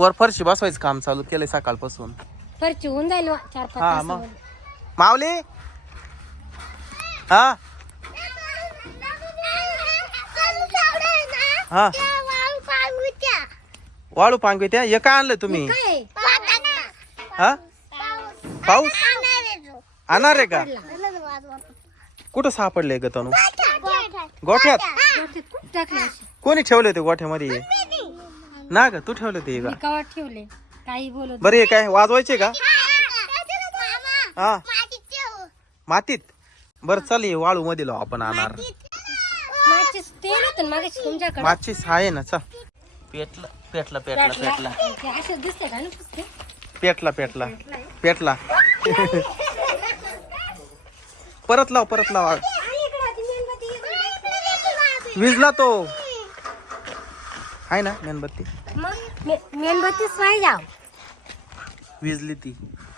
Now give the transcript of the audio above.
वर फरशी बसवायचं काम चालू केलंय सकाळपासून हा मग मा हा हा वाळू पांग्या हे का आणलं तुम्ही पाऊस आणणार रे का कुठं सापडले तण गोठ्यात कोणी ठेवले होते गोठ्यामध्ये ना ग तू ठेवलं ते काही बोल बरे काय वाजवायचे का हा मातीत बर ये वाळू मध्ये लाव आपण आण ना चल पेटला पेटला पेटला ला, ला पे, पे, ला, ला, पेटला पेटला पेटला पेटला परत लाव परत लाव विजला तो आहे ना मेणबत्ती मेणबत्ती स्वयं जाऊ विजली ती